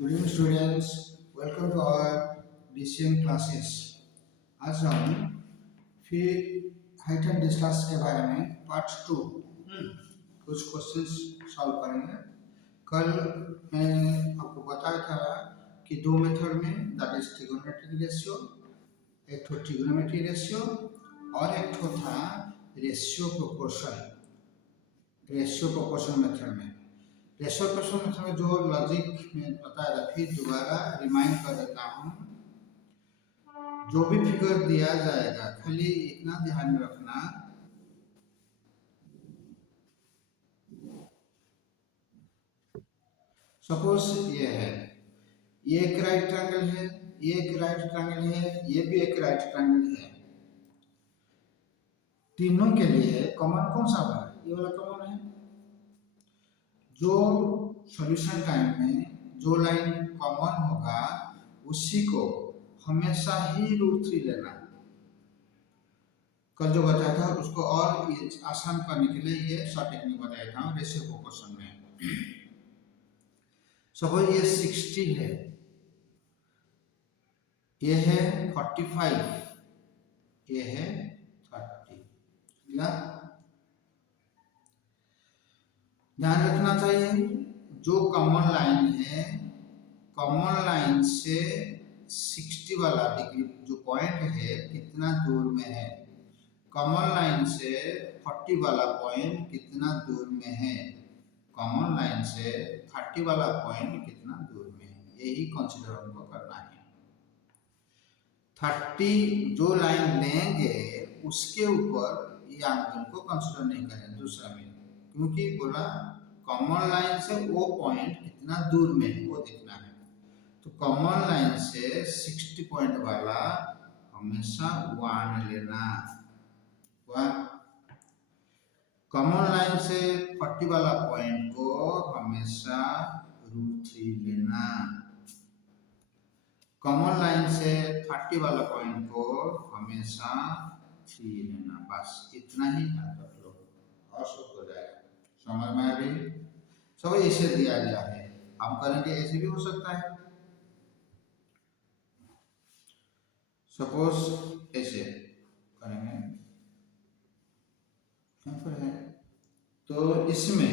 Good evening students, welcome to our DCM classes. आज हम फिर हाइट एंड डिस्टेंस के बारे में पार्ट 2 कुछ क्वेश्चंस सॉल्व करेंगे। कल मैंने आपको बताया था कि दो मेथड में, दैट इज ट्रिगोनोमेट्रिक रेशियो, एक तो ट्रिगोनोमेट्रिक रेशियो और एक तो था रेशियो प्रोपोर्शन मेथड में। रेशियो प्रोपोर्शन मेथड में जो लॉजिक में बताया था, फिर दोबारा रिमाइंड कर देता हूँ। जो भी फिगर दिया जाएगा, खाली इतना ध्यान में रखना, सपोज ये है, ये एक राइट ट्रायंगल है, ये एक राइट ट्रायंगल है, ये भी एक राइट ट्रायंगल है। तीनों के लिए कॉमन कौन सा है? ये वाला कॉमन है। जो सॉल्यूशन टाइम में जो लाइन कॉमन होगा उसी को हमेशा ही √3 लेना। कल जो बताया था उसको और आसान करने के लिए ये शॉर्ट टेक्निक बताया था रेशियो प्रोपोर्शन में। सपोज ये 60 है, ये है 45, ये है 30। ध्यान रखना चाहिए, जो कॉमन लाइन है, कॉमन लाइन से 60 वाला डिग्री जो पॉइंट है कितना दूर में है, कॉमन लाइन से 40 वाला पॉइंट कितना दूर में है, कॉमन लाइन से 30 वाला पॉइंट कितना दूर में है, यही कंसीडर हमको करना है। 30 जो लाइन लेंगे उसके ऊपर ये एंगल को कंसीडर नहीं करें दूसरा में, क्योंकि बोला कॉमन लाइन से वो पॉइंट कितना दूर में है वो देखना है। तो कॉमन लाइन से 60 पॉइंट वाला हमेशा 1 लेना, कॉमन लाइन से 40 वाला पॉइंट को हमेशा √3 लेना, कॉमन लाइन से 30 वाला पॉइंट को हमेशा 3 लेना। बस इतना ही याद रख लो और सब हो जाएगा। समझ में आ गई? सब ऐसे दिया गया है, हम करेंगे ऐसे भी हो सकता है। सपोज ऐसे करेंगे, तो इसमें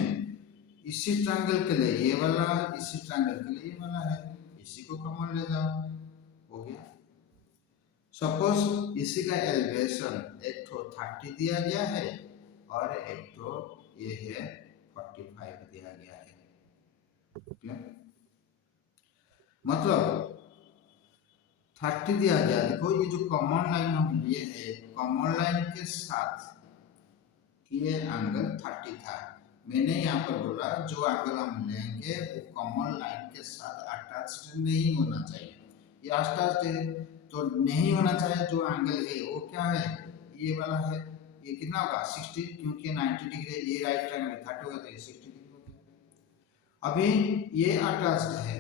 इसी ट्रायंगल के लिए ये वाला, इसी ट्रायंगल के लिए ये वाला है, इसी को कॉमन ले जाओ, हो गया। सपोज इसी का एलिवेशन एक तो 30 दिया गया है और एक तो ये है 45 दिया गया है। मतलब 30 दिया गया, देखो ये जो कॉमन लाइन हम लिए है, कॉमन लाइन के साथ ये एंगल 30 था। मैंने यहाँ पर बोला जो एंगल हम लेंगे वो कॉमन लाइन के साथ अटैच्ड नहीं होना चाहिए। ये अटैच्ड है तो नहीं होना चाहिए। जो एंगल है वो क्या है, ये वाला है। ये कितना होगा 60, क्योंकि 90 डिग्री ये राइट ट्रायंगल में 30 होगा तो ये 60 डिग्री हो गया। अभी ये अटैच्ड है,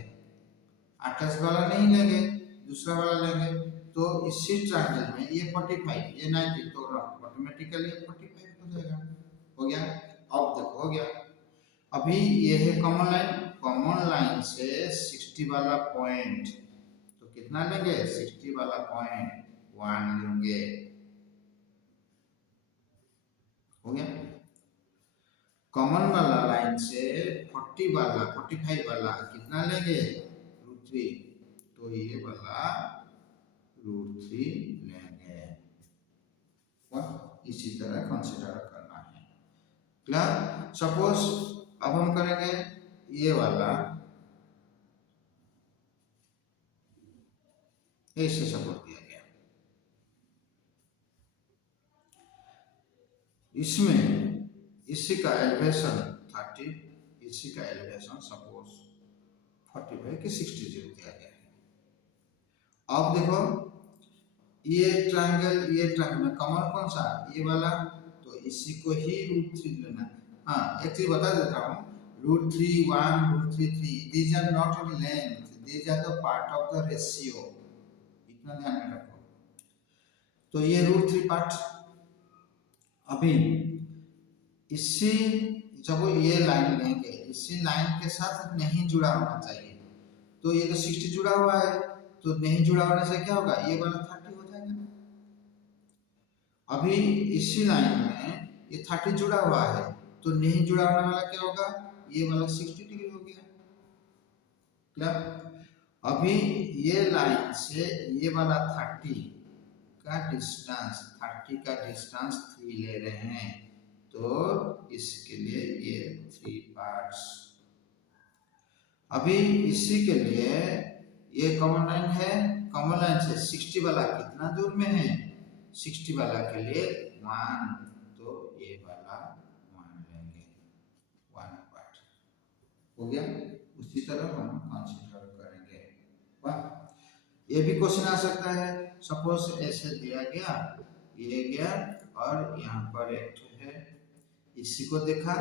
अटैच्ड वाला नहीं लेंगे, दूसरा वाला लेंगे। तो इसी ट्रायंगल में ये 45, ये 90, तो ऑटोमेटिकली 45 हो जाएगा। हो गया। अब देखो हो गया। अभी ये है कॉमन लाइन, कॉमन लाइन से 60 वाला पॉइंट, तो कितना लेंगे 60 वाला पॉइंट 1 लेंगे, हो गया। कॉमन वाला लाइन से 40 वाला 45 वाला कितना लेंगे √3, तो ये वाला √3 लेंगे। इसी तरह कंसीडर करना है। क्लियर? सपोज अब हम करेंगे ये वाला ऐसे सपोज दिया गया, इसमें इसी का एलिवेशन 30, इसी का एलिवेशन सपोज 45 कि 60 दिया गया है। अब देखो ये ट्रायंगल में कॉमन कौन सा, ये वाला, तो इसी को ही √3 लेना। हाँ, एक चीज बता देता हूँ, √3 1 √3 3 these are not of length, these are the part of the ratio, इतना ध्यान में रखो। तो ये √3 पार्ट, अभी इसी जब ये लाइन लेंगे इसी लाइन के साथ नहीं जुड़ा होना चाहिए, तो ये तो 60 जुड़ा हुआ है, तो नहीं जुड़ा होने से क्या होगा, ये वाला 30 हो जाएगा। अभी इसी लाइन में ये 30 जुड़ा हुआ है, तो नहीं जुड़ा होने वाला क्या होगा, ये वाला 60 डिग्री हो गया। क्या अभी ये लाइन से ये वाला 30 का डिस्टेंस 3 ले रहे हैं, तो इसके लिए ये 3 पार्ट्स। अभी इसी के लिए ये कॉमन लाइन है, कॉमन लाइन से 60 वाला कितना दूर में है, 60 वाला के लिए 1, तो ये वाला 1 लेंगे, 1 पार्ट हो गया। उसी तरह हम कंसीडर करेंगे। वाह, ये भी क्वेश्चन आ सकता है। सपोज ऐसे दिया गया, ये गया और यहाँ पर एक है, इसी को देखा,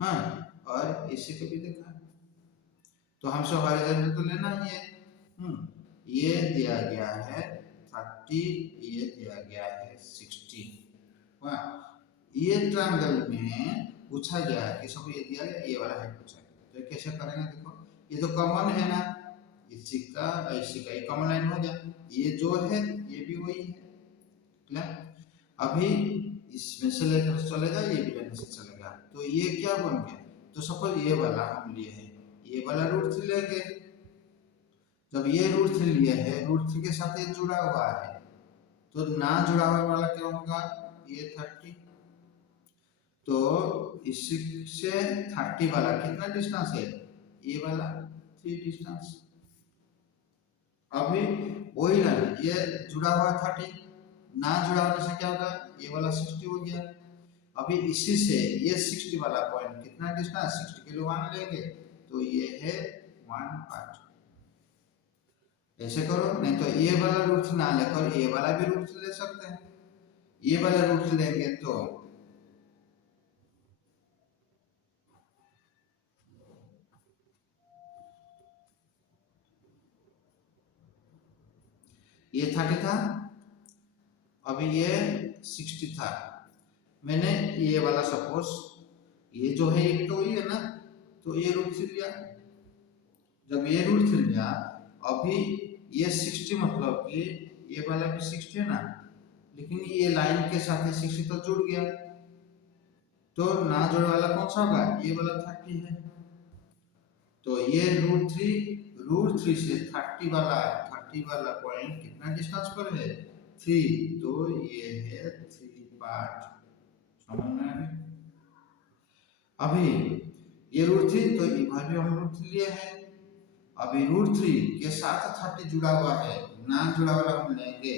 हाँ, और इसी को भी देखा, तो हमसे हॉरिजॉन्टल तो लेना ही है। ये दिया गया है 30, ये दिया गया है 60। वाह, ये ट्रायंगल में पूछा गया है कि सब ये दिया गया, ये वाला है पूछा गया, तो कैसे करेंगे, देखो ये तो कॉमन है ना, इसी का ये कॉमन लाइन हो गया, ये जो है ये भी वही है। क्लियर, अभी इसमें से लेकर चलेगा, ये भी लेने से चलेगा, तो ये क्या बन गया, तो सपोज ये वाला हम लिए हैं, ये वाला √3 लेंगे। जब ये √3 लिए है, √3 के साथ ये जुड़ा हुआ है, तो ना जुड़ा हुआ वाला क्या होगा, ये 30, तो इससे 30 वाला कितना डिस्टेंस है, ये वाला 3 डिस्टेंस। अभी वही लाइन, ये जुड़ा हुआ 30, ना जुड़ा होने से क्या होगा, ये वाला 60 हो गया। अभी इसी से ये 60 वाला पॉइंट कितना डिस्टेंस, 60 के लिए 1 लेंगे, तो ये है 1 पार्ट। ऐसे करो, नहीं तो ये वाला √3 ना लेकर ये वाला भी √3 ले सकते हैं। ये वाला √3 लेंगे तो ये 30 था, अभी ये 60 था, मैंने ये वाला सपोज ये जो है ये तो वही है ना, तो ये √3 लिया। जब ये √3 लिया, अभी ये 60 मतलब कि ये वाला भी 60 है ना, लेकिन ये लाइन के साथ 60 तो जुड़ गया, तो ना जुड़े वाला कौन सा होगा, ये वाला 30 है। तो ये √3 से 30 वाला पॉइंट कितना डिस्टेंस पर है, 3, तो ये है 3 पार्ट। समझ में आ गया। अभी ये √3, तो इधर भी हम √3 लिए हैं, अभी √3 के साथ 30 जुड़ा हुआ है, ना जुड़ा वाला हम लेंगे,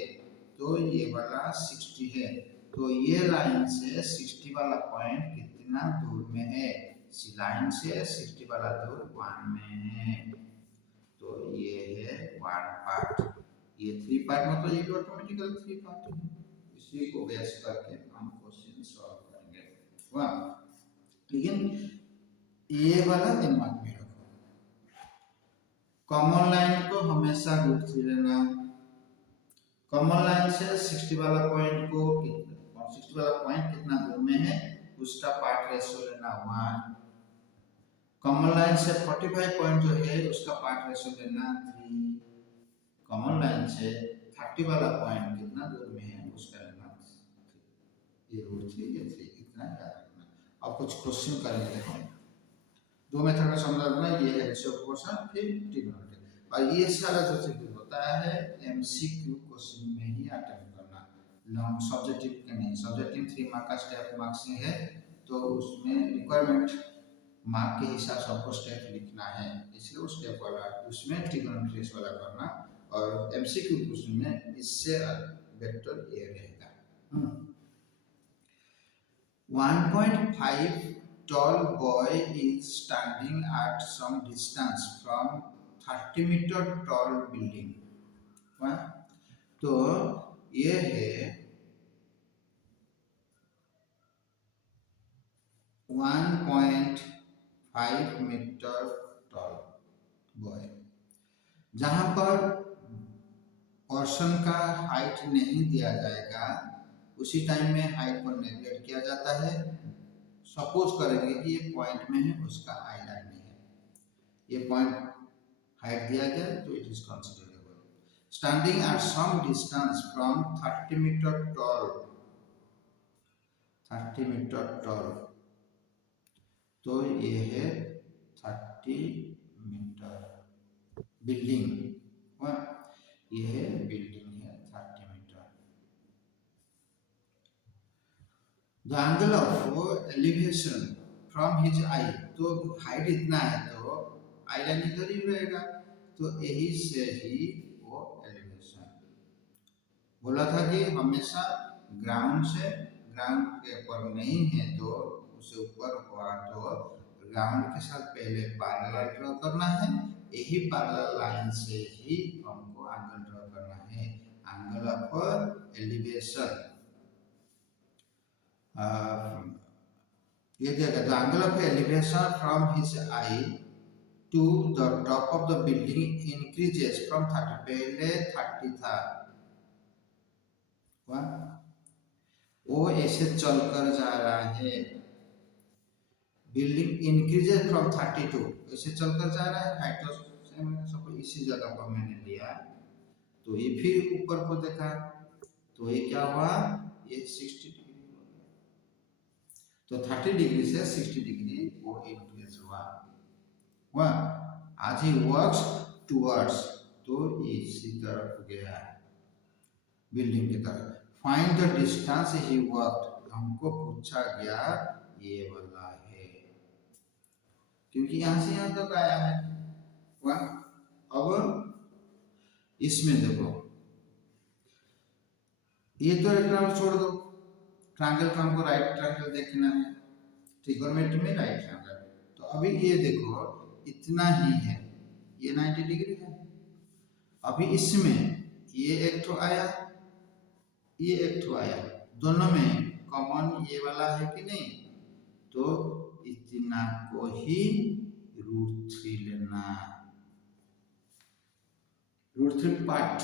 तो ये वाला 60 है, तो ये लाइन से 60 वाला पॉइंट कितना दूर में है, इसी लाइन से 60 वाला दूर 1 में है, तो ये है 1 पार्ट। ये 3 पार्ट मतलब ये ऑटोमेटिकल 3 पार्ट है। इसी को बेस करके हम क्वेश्चन सॉल्व करेंगे। वाह, लेकिन ये वाला दिमाग में रखो, कॉमन लाइन को हमेशा √3 लेना, कॉमन लाइन से 60 वाला पॉइंट को 60 वाला पॉइंट कितना दूर में है, उसका पार्ट रेशियो लेना 1, कॉमन लाइन से 45 पॉइंट जो है उसका पार्ट रेशियो लेना 3, कॉमन लाइन से 30 वाला पॉइंट कितना दूर में है उसका लेना 3, ये √3 ये 3 इतना याद रखना। अब कुछ क्वेश्चन करेंगे, देखो दो मेथड में समझ रखना, ये है रेशियो प्रोपोर्शन, फिर ट्रिग्नोमेट्री, और ये सारा जो चीज होता है एमसीक्यू क्वेश्चन में ही अटेम्प्ट करना, लॉन्ग सब्जेक्टिव के नहीं। सब्जेक्टिव 3 मार्क का स्टेप मार्क्स है, तो उसमें रिक्वायरमेंट मार्क के हिसाब से आपको स्टेप लिखना है, इसलिए उस स्टेप वाला उसमें ट्रिग्नोमेट्री वाला करना, और एमसीक्यू क्वेश्चन में इससे बेटर ये रहेगा। 1.5 tall boy is standing at some distance from 30-meter tall building। तो ये है 1.5 मीटर टॉल बॉय, जहां पर पर्सन का हाइट नहीं दिया जाएगा, उसी टाइम में हाइट को नेगलेक्ट किया जाता है। सपोज करेंगे कि ये पॉइंट में है, उसका आई लाइन में है, ये पॉइंट हाइट दिया गया तो it is considerable. Standing at some distance from 30 metre tall, 30 metre tall, तो ये है 30 मीटर बिल्डिंग, ये है बिल्डिंग है 30 metre. The angle of elevation from his eye, तो हाइट इतना है तो आई लाइन इधर ही रहेगा, तो यही से ही वो एलिवेशन बोला था कि हमेशा ग्राउंड से, ग्राउंड के ऊपर नहीं है तो उससे ऊपर हुआ तो ग्राउंड के साथ पहले पैरेलल ड्रॉ करना है, यही पैरेलल लाइन से ही हमको एंगल ड्रॉ करना है। एंगल ऑफ एलिवेशन ये दिया गया, angle of elevation from his eye to the top of the building increases from 30, पहले 30 था, वो ऐसे चलकर जा रहा है, बिल्डिंग इंक्रीजेस फ्रॉम 32, ऐसे चलकर जा रहा है, हाइट तो सेम है, सब इसी जगह पर मैंने लिया, तो ये फिर ऊपर को देखा तो ये क्या हुआ, ये 60 डिग्री हो गया, तो 30 डिग्री से 60 डिग्री वो इंक्रीज हुआ आज ही वर्क्स टुवर्ड्स, तो इसी तरफ गया बिल्डिंग की तरफ। Find the distance he worked, हमको पूछा गया ये वाला है, क्योंकि यहां से यहां तक आया है। अब इसमें देखो, ये तो रेक्टेंगल छोड़ दो, ट्रायंगल का हमको राइट ट्रायंगल देखना है, ट्रिगोनोमेट्री में राइट ट्रायंगल, तो अभी ये देखो इतना ही है, ये 90 डिग्री है, अभी इसमें ये एक तो आया, ये एक तो आया, दोनों में कॉमन ये वाला है कि नहीं, तो इतना को ही √3 लेना, √3 पार्ट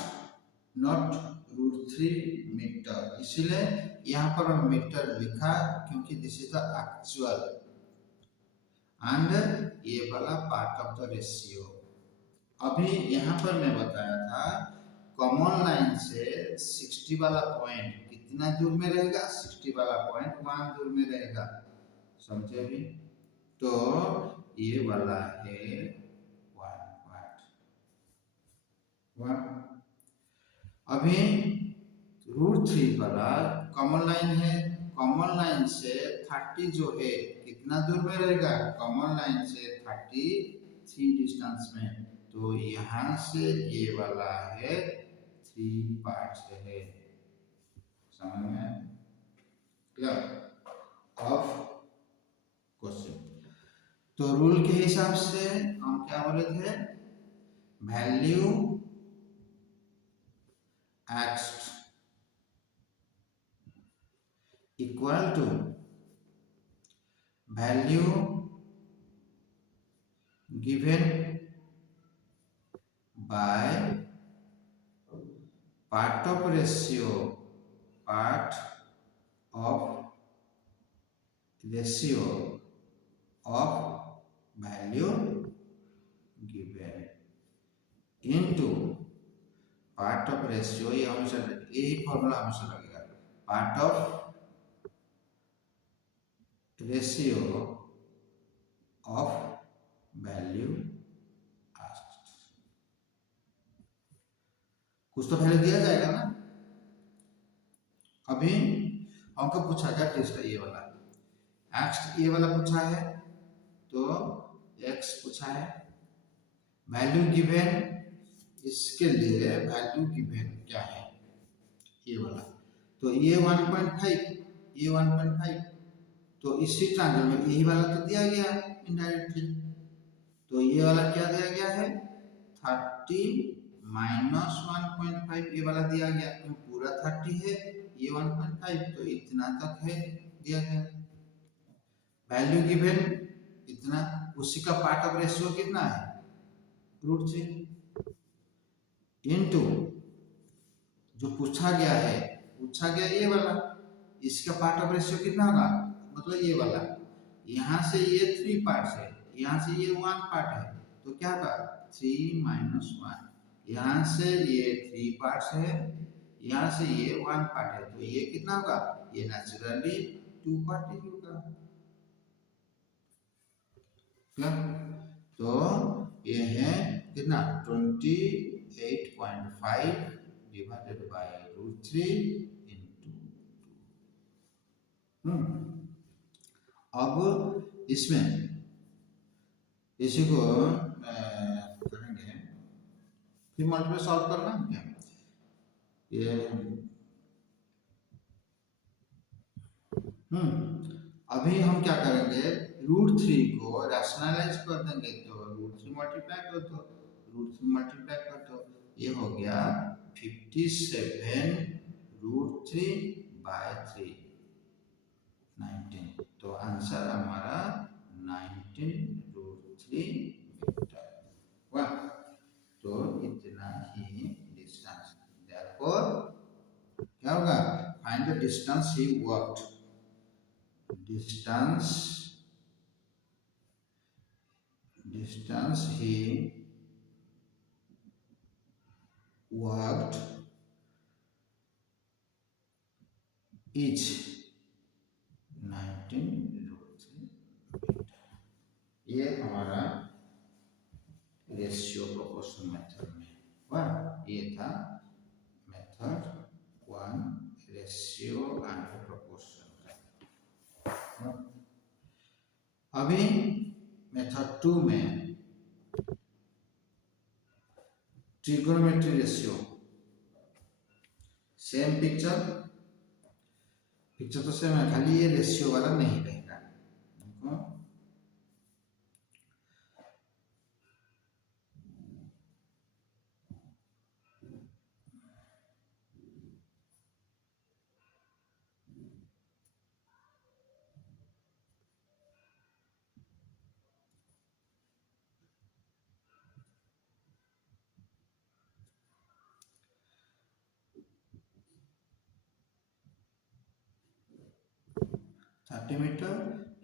नॉट √3 मीटर, इसलिए यहाँ पर मीटर लिखा क्योंकि this is the actual and ये वाला पार्ट ऑफ द रेशियो। अभी यहाँ पर मैं बताया था कॉमन लाइन से 60 वाला पॉइंट कितना दूर में रहेगा, 60 वाला पॉइंट 1 दूर में रहेगा, समझे अभी, तो ये वाला है 1 अभी √3 वाला कॉमन लाइन है, कॉमन लाइन से 30 जो है कितना दूर में रहेगा, कॉमन लाइन से 33 डिस्टेंस में, तो यहाँ से ये वाला है 3 पार्ट से है, समझ में क्लियर ऑफ क्वेश्चन। तो रूल के हिसाब से हम क्या बोले थे, value x equal to value given by part of ratio, part of ratio of value given into part of ratio, ये हमेशा यही फॉर्मूला हमेशा लगेगा, part of ratio of value asked, कुछ तो वैल्यू दिया जाएगा ना। अभी हमको पूछा क्या टेस्ट है, ये वाला x ये वाला पूछा है, तो x पूछा है, वैल्यू गिवन, इसके लिए वैल्यू गिवन क्या है, ये वाला, तो ये 1.5, ये 1.5, तो इसी ट्रायंगल में यही वाला तो दिया गया इनडायरेक्टली, तो ये वाला क्या दिया गया है 30 माइनस 1.5, ये वाला दिया गया, तो पूरा 30 है, ये 1.5, तो इतना तक है दिया गया, वैल्यू गिवन इतना, उसी का पार्ट ऑफ रेशियो कितना है √3 इनटू जो पूछा गया है, पूछा गया ये वाला, इसका पार्ट ऑफ रेशियो कितना होगा, मतलब ये वाला, यहाँ से ये 3 पार्ट है, यहाँ से ये 1 पार्ट है, तो क्या होगा 3 - 1। यहाँ से ये 3 पार्ट्स है, यहाँ से ये 1 पार्ट है, तो ये कितना होगा, ये नेचुरली 2 पार्ट ही होगा। क्या, तो ये है कितना 28.5 डिवाइडेड बाय √3 इंटू 2। अब इसमें इसी को करेंगे, फिर मल्टीपल सॉल्व करना है क्या, ये अभी हम क्या करेंगे, √3 को रैशनलाइज कर देंगे, तो √3 मल्टीप्लाई कर दो, √3 मल्टीप्लाई कर दो, ये हो गया 57√3/3 19। तो आंसर हमारा 19√3 मीटर हुआ। तो इतना ही डिस्टेंस, देयरफॉर क्या होगा, find the distance he walked, distance he walked is 19√3 metre. ये हमारा रेशियो प्रोपोर्शन मेथड में हुआ। ये था मेथड 1 रेशियो एंड प्रोपोर्शन का। अभी मेथड 2 में ट्रिगोनोमेट्री रेशियो, सेम पिक्चर तो सेम है, खाली ये रेशियो वाला नहीं रहेगा। देखो 30 मीटर,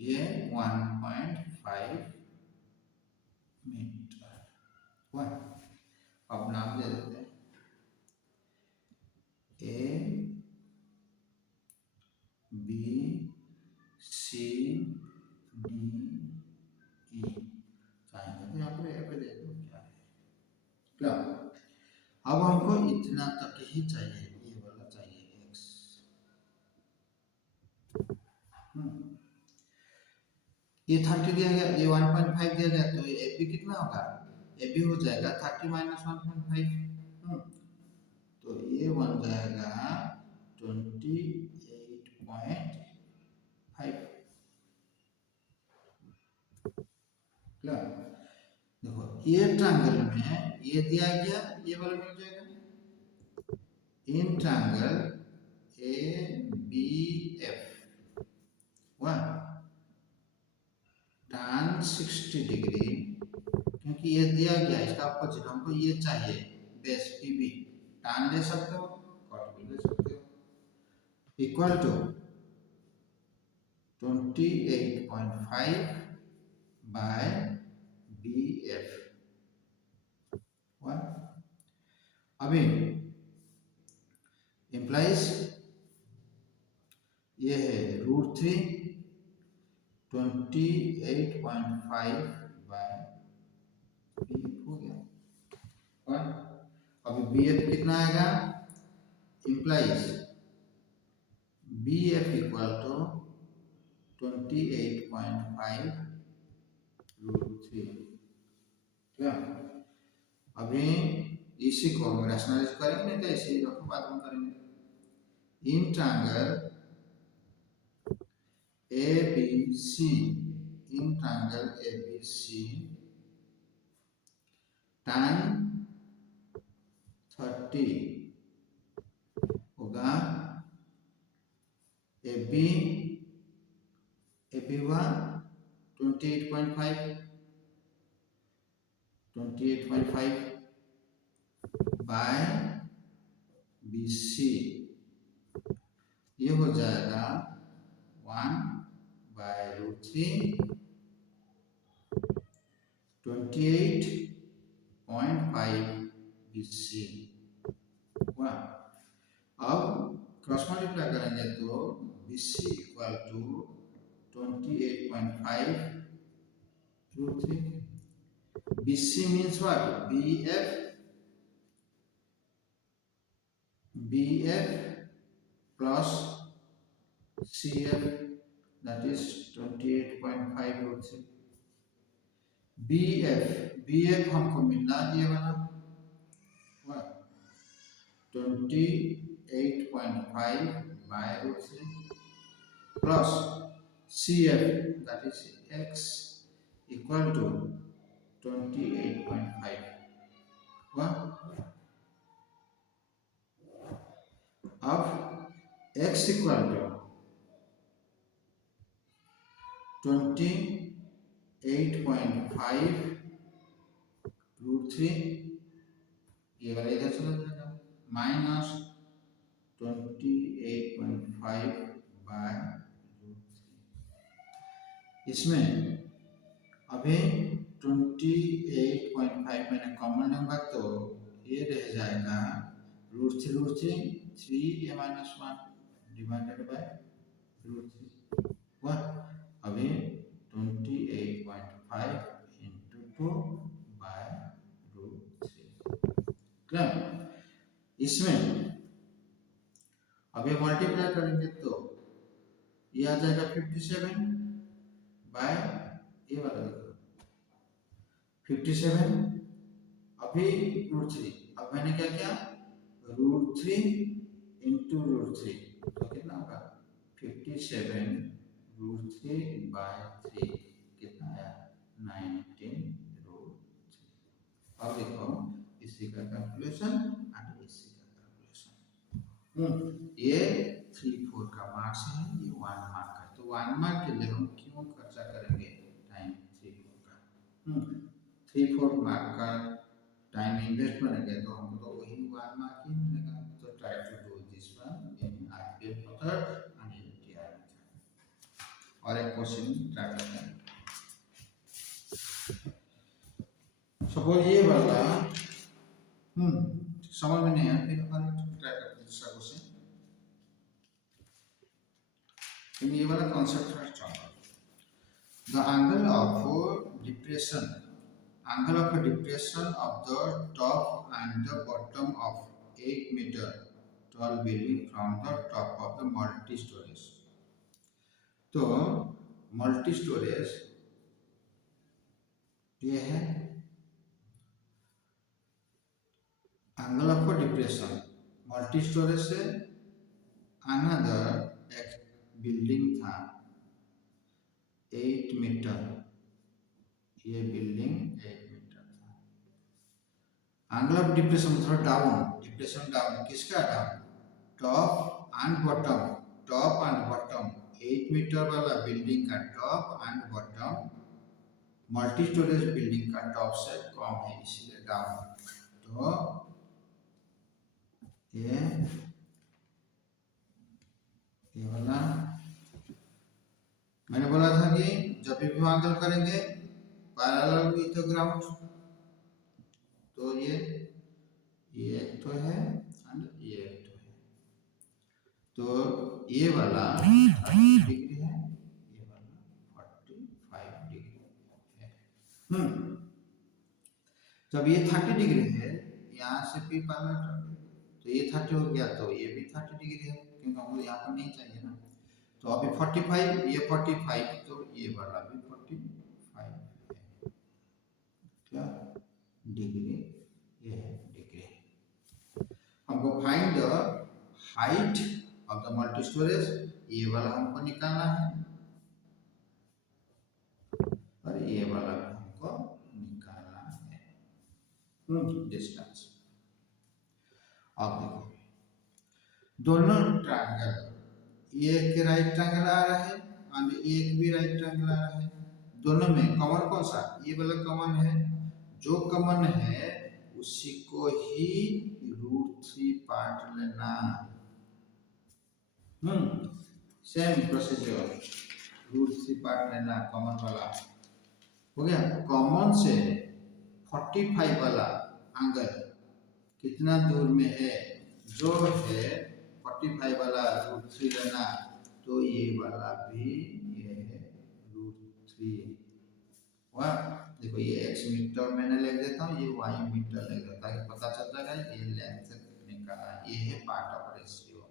ये 1.5 मीटर हुआ। अब नाम दे देते हैं, A B C D E, चाहेंगे तो यहाँ पर दे दो, क्या है क्या। अब हमको इतना तक ही चाहिए, ये वाला चाहिए x। ये 30 दिया गया, ये 1.5 दिया गया, तो ये AB कितना होगा, AB हो जाएगा 30 - 1.5। तो ये बन जाएगा 28.5। क्या, देखो ये ट्रायंगल में ये दिया गया, ये वाला मिल जाएगा। In triangle ABF tan 60 degree, क्योंकि ये दिया गया, इसका अपोजिट हमको ये चाहिए, बेस PB, tan ले सकते हो, cot भी ले सकते हो, इक्वल टू 28.5 बाय BF। अभी इम्प्लाइज ये है √3 28.5 बाय BF हो गया। अभी BF कितना आएगा, इम्प्लाइज BF इक्वल टू 28.5 √3। क्या, अभी इसी को हम रैशनलाइज करेंगे, नहीं तो इसी को बाद में करेंगे। In triangle ABC, in triangle ABC tan 30 होगा, AB हुआ 28.5 बाय BC, ये हो जाएगा 1/√3 28.5 0.5 BC हुआ। अब क्रॉस मल्टीप्लाई करेंगे तो BC equal to 28.5 root 3। BC means what? BF plus CF, that is 28.5 root 3। BF हमको मिलना ये वाला 28.5 by root 3 plus CF, that is X, equal to 28.5 हुआ। अब X इक्वल टू 28.5 रूट 3, ये वाला इधर चला जाएगा, माइनस 28.5 बाय रूट 3। इसमें अभी 28.5 मैंने कॉमन लूंगा तो ये रह जाएगा root 3 3a minus 1 divided by root 3 हुआ। अभी 28.5 इंटू 2 बाय रूट 3। क्लियर? इसमें अभी मल्टीप्लाई करेंगे तो ये आ जाएगा 57 बाय ये वाला देखो 57 अभी रूट 3। अब मैंने क्या किया रूट 3 इंटू रूट 3 तो कितना होगा 57 रूट 3 बाय 3 कितना आया 19 रूट 3। अब देखो इसी का कैलकुलेशन और इसी का कैलकुलेशन। ये 3-4 का मार्क्स है, ये 1 मार्क है। तो 1 मार्क के लिए हम क्यों खर्चा करेंगे टाइम 3-4 का। 3-4 मार्क का टाइम इन्वेस्ट करेंगे तो हमको तो वही 1 मार्क ही मिलेगा। तो try to do this one in IPF method and in TR method. और एक क्वेश्चन ट्राई करते हैं। सपोज ये वाला समझ में नहीं आया, फिर और ट्राई करते हैं दूसरा क्वेश्चन। ये वाला कॉन्सेप्ट फर्स्ट होगा। The angle of depression of the top and the bottom of 8 meter tall building from the top of the multi stories। तो मल्टी स्टोरेज ये है angle of depression multi storage से another एक building था 8 metre, ये building 8 metre था। Angle of depression मतलब down, depression down किसका down top and bottom 8 metre वाला बिल्डिंग का top and bottom multi storage building का टॉप से कम है इसलिए डाउन। तो ये वाला मैंने बोला था कि जब भी एंगल करेंगे पैरेलल विद द ग्राउंड, तो ये एक तो है एंड ये एक तो है। तो ये वाला 30 डिग्री है, ये वाला 45 डिग्री है। जब ये 30 डिग्री है यहाँ से भी पैरेलल तो ये 30 हो गया तो ये भी 30 डिग्री है क्योंकि हमको यहाँ पर नहीं चाहिए ना। तो अभी 45 ये 45 तो ये वाला भी 45 है। क्या डिग्री ये है डिग्री। हमको find the height of the multi storage, ये वाला हमको निकालना है और ये वाला भी हमको निकालना है डिस्टेंस। अब देखो दोनों ट्रायंगल एक राइट ट्रायंगल आ रहा है और एक भी राइट ट्रायंगल आ रहा है। दोनों में कॉमन कौन सा ये वाला कॉमन है, जो कॉमन है उसी को ही √3 पार्ट लेना। सेम प्रोसीजर √3 पार्ट लेना कॉमन वाला हो गया। कॉमन से 45 वाला एंगल कितना दूर में है, जो है 45 वाला √3 लेना, तो ये वाला भी ये है √3। वाह, देखो ये x मीटर मैंने लिख देता हूँ, ये y मीटर लिख देता है, पता चल जाएगा ये लेंथ निकाला, ये है पार्ट ऑफ रेशियो।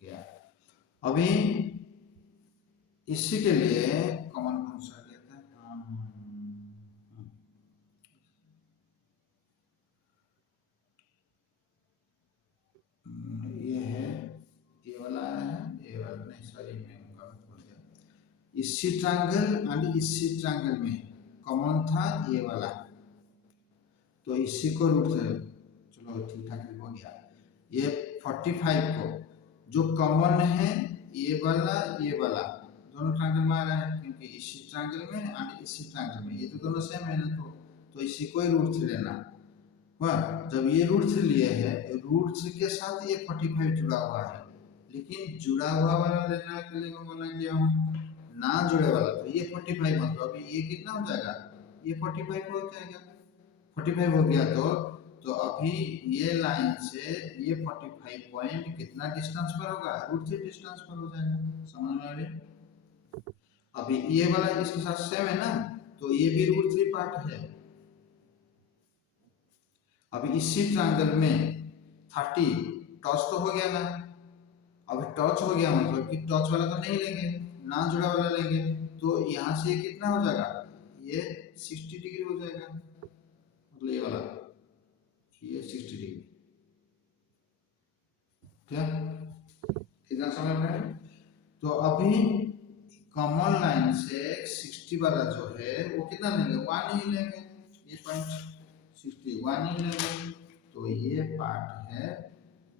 क्या अभी इसी के लिए कॉमन फंक्शन कहते हैं, ये है, ये वाला है, ये वाला नहीं, सॉरी मैं गलत बोल गया, इसी ट्रायंगल एंड इसी ट्रायंगल में कॉमन था ये वाला, तो इसी को रूट से, चलो ठीक ठाक हो गया। ये 45 को जो कॉमन है ये वाला दोनों ट्रायंगल में आ रहा है, क्योंकि इसी ट्रायंगल में एंड इसी ट्रायंगल में ये तो दोनों सेम है ना, तो इसी को ही √3 लेना। वाह, जब ये √3 लिए है, √3 के साथ ये 45 जुड़ा हुआ है, लेकिन जुड़ा हुआ वाला लेने के लिए मैं बोला कि हम ना जुड़े वाला, तो ये 45 मतलब ये कितना हो जाएगा, ये 45 हो जाएगा, 45 हो गया, तो अभी ये लाइन से ये 45 पॉइंट कितना डिस्टेंस पर होगा, √3 डिस्टेंस पर हो जाएगा, समझ में आ रही। अभी ये वाला इसके साथ सेम है ना, तो ये भी √3 पार्ट है। अभी इसी ट्रायंगल में 30 टच तो हो गया ना, अभी टच हो गया मतलब कि टच वाला तो नहीं लेंगे, ना जुड़ा वाला लेंगे, तो यहाँ से कितना हो जाएगा, ये 60 डिग्री हो जाएगा, मतलब ये वाला ये 60 डिग्री। क्या कितना समझ में, तो अभी कॉमन लाइन से 60 वाला जो है वो कितना लेंगे, 1 ही लेंगे, ये पॉइंट 61 ही लेंगे, तो ये पार्ट है,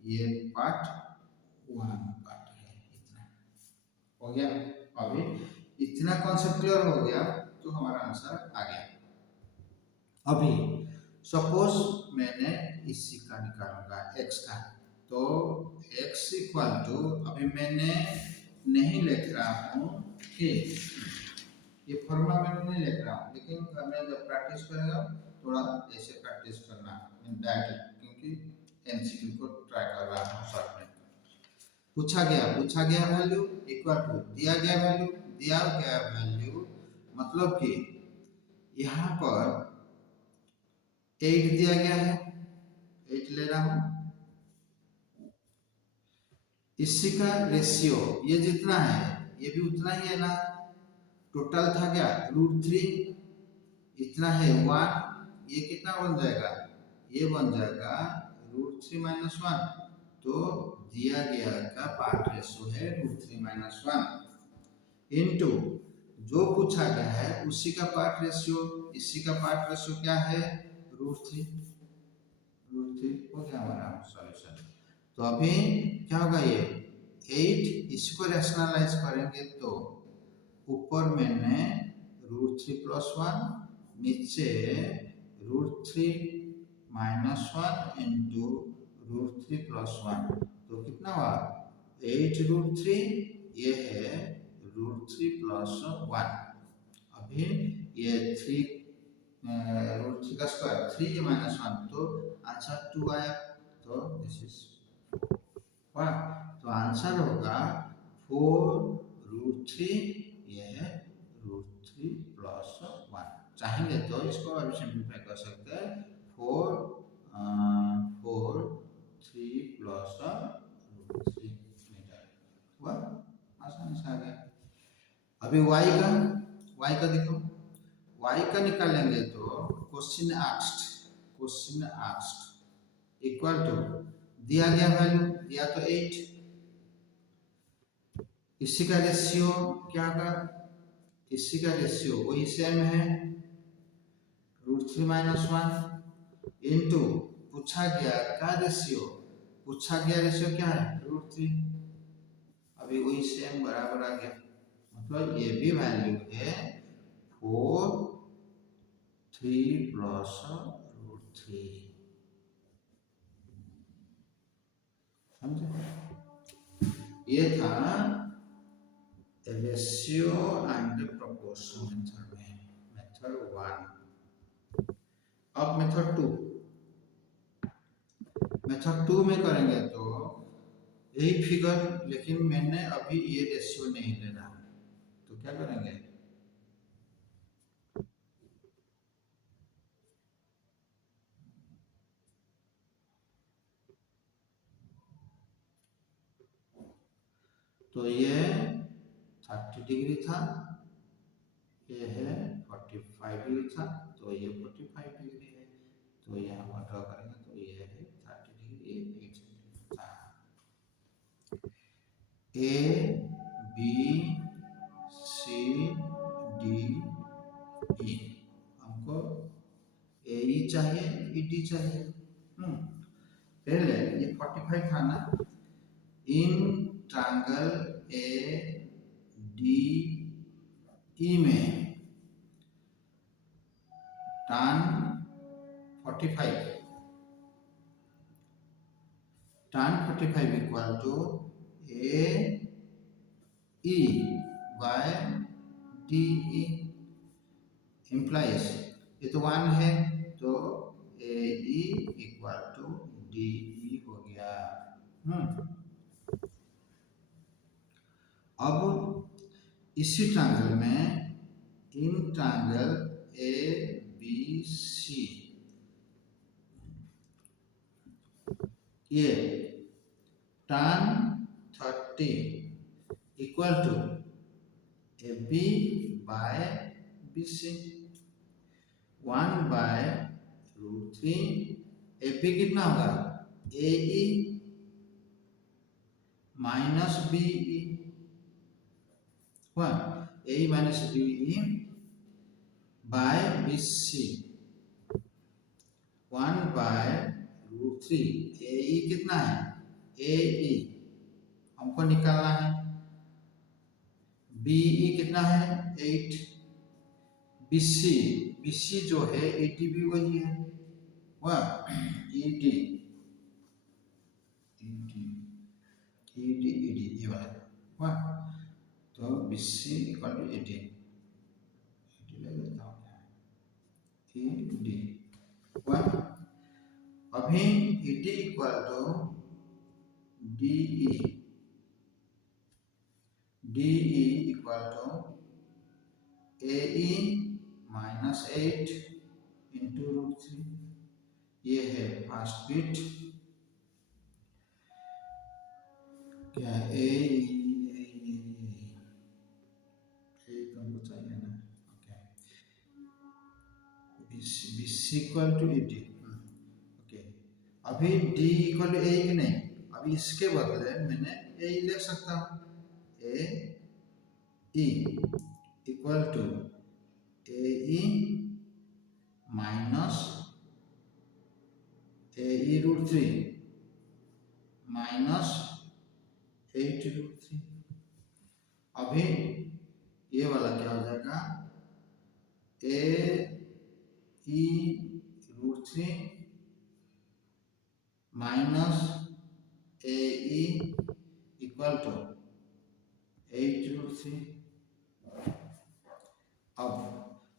ये पार्ट 1 पार्ट है, इतना हो गया। अभी इतना कॉन्सेप्ट क्लियर हो गया, तो हमारा आंसर आ गया। अभी सपोज मैंने इसी का निकालूंगा x का, तो x इक्वल टू, अभी मैंने नहीं लिख रहा हूँ कि ये फॉर्मूला मैं नहीं लिख रहा हूँ, लेकिन मैं जब प्रैक्टिस करेगा थोड़ा ऐसे प्रैक्टिस करना डायरेक्ट, क्योंकि एमसीक्यू को ट्राई कर रहा हूँ शॉर्ट में। पूछा गया वैल्यू इक्वल टू दिया गया वैल्यू, मतलब कि यहाँ पर 8 दिया गया है, 8 ले रहा हूँ, इसी का रेशियो ये जितना है ये भी उतना ही है ना, टोटल था क्या √3, इतना है 1, ये कितना बन जाएगा, ये बन जाएगा √3 - 1, तो दिया गया का पार्ट रेशियो है √3 - 1 इनटू जो पूछा गया है उसी का पार्ट रेशियो, इसी का पार्ट रेशियो क्या है √3 हो गया हमारा सॉल्यूशन। तो अभी क्या होगा, ये 8 इसको रैशनलाइज करेंगे तो ऊपर मैंने √3 + 1, नीचे √3 - 1 इनटू √3 + 1, तो कितना हुआ 8 √3, ये है √3 + 1, अभी ये 3 √3 का स्क्वायर 3 - 1, तो आंसर 2 आया, तो दिस इज वाह, तो आंसर होगा 4√3, ये है √3 + 1। चाहेंगे तो इसको अभी सिंप्लीफाई कर सकते हैं, 4 3 + √3 मीटर, हुआ आसानी से आ गया। अभी y का देखो, y का निकालेंगे तो क्वेश्चन आस्क्ड इक्वल टू दिया गया वैल्यू, दिया तो 8, इसी का रेशियो क्या होगा, इसी का रेशियो वही सेम है √3 - 1 इनटू पूछा गया रेशियो क्या है √3, अभी वही सेम बराबर आ गया, मतलब ये भी वैल्यू है 4 3 + √3, समझे, ये था रेशियो एंड प्रोपोर्शन मेथड में, मेथड 1। अब मेथड 2, मेथड 2 में करेंगे तो यही फिगर, लेकिन मैंने अभी ये रेशियो नहीं लेना, तो क्या करेंगे, तो ये 30 डिग्री था, ये है 45 डिग्री था, तो ये 45 डिग्री है, तो यहाँ पर ड्रॉ करेंगे तो ये है 30 डिग्री, ये 8 सेंटीमीटर था। A B C D E, हमको ए ई चाहिए, ई डी चाहिए। पहले ये 45 था ना, in triangle A D E में tan 45, tan 45 equal to A E by D E, implies ये तो 1 है, तो A E equal to D E हो गया। अब इसी ट्रायंगल में, in triangle A B C, ये tan 30 equal to A B by B C, 1 by √3, A B कितना होगा, A E minus B E, हुआ A E minus B E by B C, 1 by √3, A E कितना है, ए ई हमको निकालना है, B E कितना है 8, बी सी जो है 80 भी वही है, वह ई डी ये वाला वह, तो बी सी इक्वल टू 80 ले लेता हूँ ई डी, वह अभी E D equal to D E equal to A E minus 8 into √3, ये है फर्स्ट बिट, क्या ए तुमको चाहिए ना, okay, B C equal to E D, okay, अभी डी इक्वल टू ए की नहीं, अभी इसके बदले मैंने ए लिख सकता हूँ, A E equal to A E minus A E √3 minus 8 √3, अभी ये वाला क्या हो जाएगा, A E √3 minus A E equal to 8 √3, अब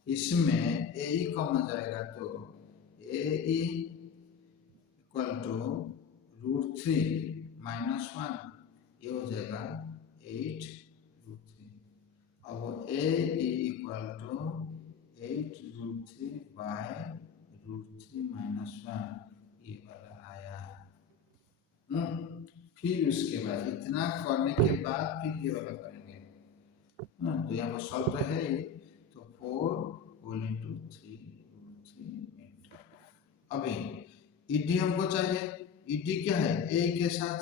इसमें ए ई कॉमन जाएगा तो A E equal to √3 minus 1, ये हो जाएगा 8 √3, अब A E equal to 8 √3 by √3 minus 1, ये वाला आया। फिर उसके बाद इतना करने के बाद फिर ये वाला करेंगे, तो यहाँ पर सॉल्व तो है ही, तो 4 होल इंटू 3 अभी ईडी हमको चाहिए, ईडी क्या है ए के साथ,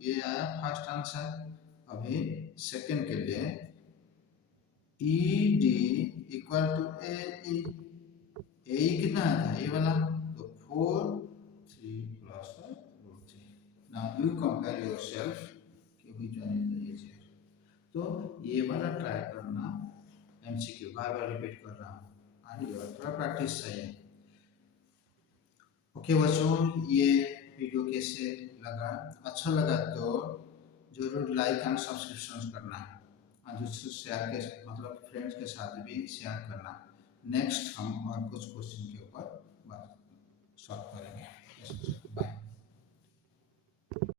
ये आया फर्स्ट आंसर। अभी सेकंड के लिए E D equal to A कितना आता है ये वाला, तो 4 3 plus √3, now you compare yourself कि which one is the easier, तो ये वाला ट्राई करना, एमसीक्यू बार बार रिपीट कर रहा हूँ, और ये थोड़ा प्रैक्टिस चाहिए। ओके बच्चों, ये वीडियो कैसे लगा, अच्छा लगा तो जरूर लाइक एंड सब्सक्रिप्शन करना, और दूसरे शेयर के मतलब फ्रेंड्स के साथ भी शेयर करना। नेक्स्ट हम और कुछ क्वेश्चन के ऊपर बात सॉल्व करेंगे।